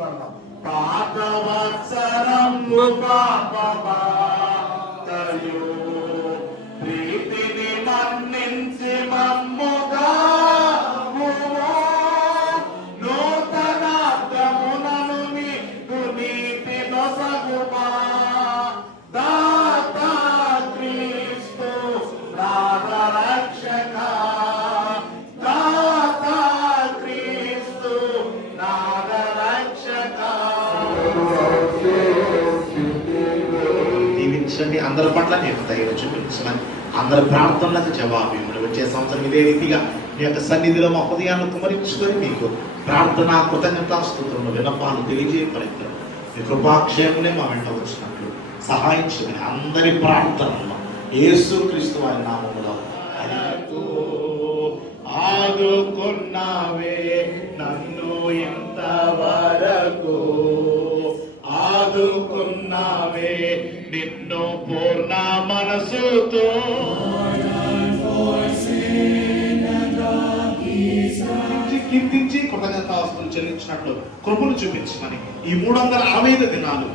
పాడదాం. పాతవత్సరము పాపబాతయు ప్రీతిని మన్నించి మమ్ముగా నూతనార్థమునను నీకు నీతి నొసగుమా దాత క్రీస్తు రక్షక దాత క్రీస్తు రక్షక. దీవించండి అందరి పట్ల నేను దయ చూపించమని అందరి ప్రార్థనలకు జవాబు ఇవ్వండి. వచ్చే సంవత్సరం ఇదే రీతిగా మీ యొక్క సన్నిధిలో మా హృదయాన్ని కుమరించుకొని మీకు ప్రార్థన కృతజ్ఞతాస్తుతులను విన్నపాలు తెలియజేయ ప్రయత్నం మీ కృపాక్షేమలే మా వెంట వచ్చినట్లు సహాయం చేయమని అందరి ప్రార్థనలో యేసుక్రీస్తు వారి నామములో ఆదుకున్నావే నన్ను ఇంతవరకు ఆదుకున్నావే నిన్ను పూర్ణ మనసుతో కీర్తించి కృతజ్ఞతాస్తులు చెల్లించినట్లు కృపను చూపించమని ఈ 365 దినాలు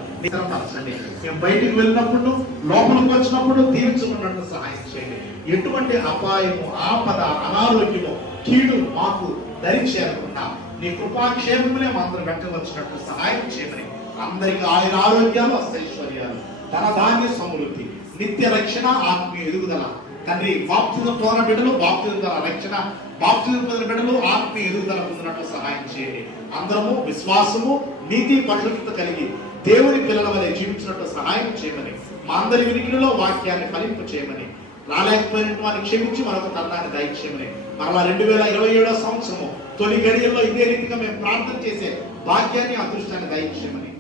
పరచండి. మేము బయటికి వెళ్ళినప్పుడు లోపలికి వచ్చినప్పుడు దీవించుకున్నట్టు సహాయం చేయండి. ఎటువంటి అపాయము ఆపద అనారోగ్యము కీడు మాకు దరిచేరకుండా నీ కృపాక్షేమములే మాత్రం వెంట వచ్చినట్టు సహాయం చేయమని అందరికీ ఆయన ఆరోగ్యాలు అష్టైశ్వర్యాలు ధనధాన్య సమృద్ధి నిత్య రక్షణ ఆత్మీయ ఎదుగుదల తండ్రి బాప్తిజం పొందిన బిడ్డలు బాప్తిజం ద్వారా రక్షణ బాప్తిజం పొందిన బిడ్డలు ఆత్మీయ ఎదుగుదల పొందినట్టు సహాయం చేయండి. అందరము విశ్వాసము నీతి పరిశుద్ధత కలిగి దేవుని పిల్లల వలె జీవించినట్టు సహాయం చేయమని మా అందరి వినికిడిలో వాక్యాన్ని ఫలింప చేయమని రాలేకపోయిన వారిని క్షమించి మరొక తరుణాన్ని దయచేయమని మరలా 2027 సంవత్సరము తొలి గడియల్లో ఇదే రీతిగా మేము ప్రార్థన చేసే భాగ్యాన్ని అదృష్టాన్ని దయచేయమని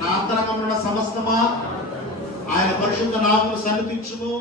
నా అంతరంగంలో సమస్తమా ఆయన పరిశుద్ధ నామమును సన్నిధించుము.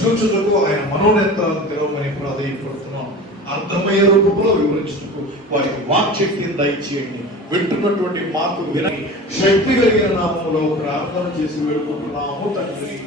చూచుటకు ఆయన మనోనేత్రాలను తెరవమని ప్రాధాన్యపడుతున్నాం. అర్థమయ్యే రూపంలో వివరించుటకు వారికి వాక్శక్తిని దయచేయండి. వింటున్నటువంటి మాకు విని శక్తి కలిగిన నామంలో ప్రార్థన చేసి వేడుకుంటున్నాము తండ్రి.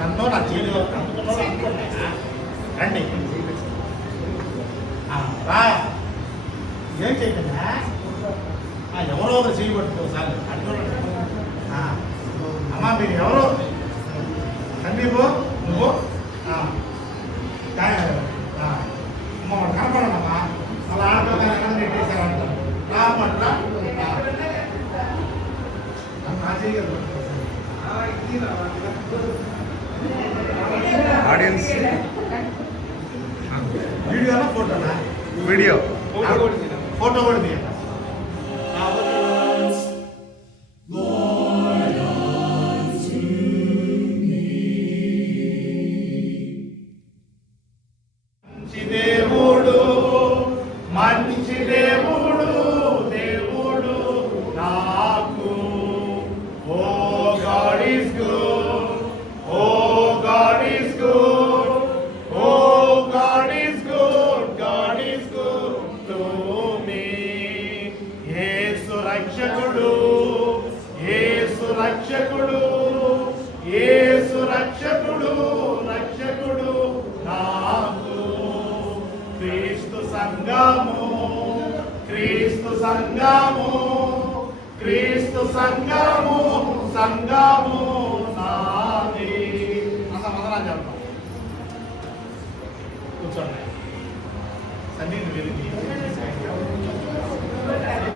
నన్ను నా చేతిలో రండి రా ఏం చేయకుండా ఎవరో ఒకరు చేయబట్టు సార్ అడుగుతున్నాడు. అమ్మా మీరు ఎవరో సందీపు నువ్వు అమ్మ కనపడమ్మా అలా ఆడుకోగానే ఎక్కడ పెట్టేశారంటారు రామట్ల నా చేయగలరు ఆడియన్స్ వీడియోనా ఫోటోనా? వీడియో ఫోటో కూడా తీయండి. దేవుడు మంచి దేవుడు దేవుడు నాకు O God is good O God is good O God is good God is good to me. యేసు రక్షకుడు యేసు రక్షకుడు యేసు రక్షకుడు రక్షకుడు నాకు. క్రీస్తు సంఘము క్రీస్తు సంఘము క్రీస్తు సంఘము సంఘము నాది. అంత మొదలు చెప్తాం. కూర్చోండి. సన్నీ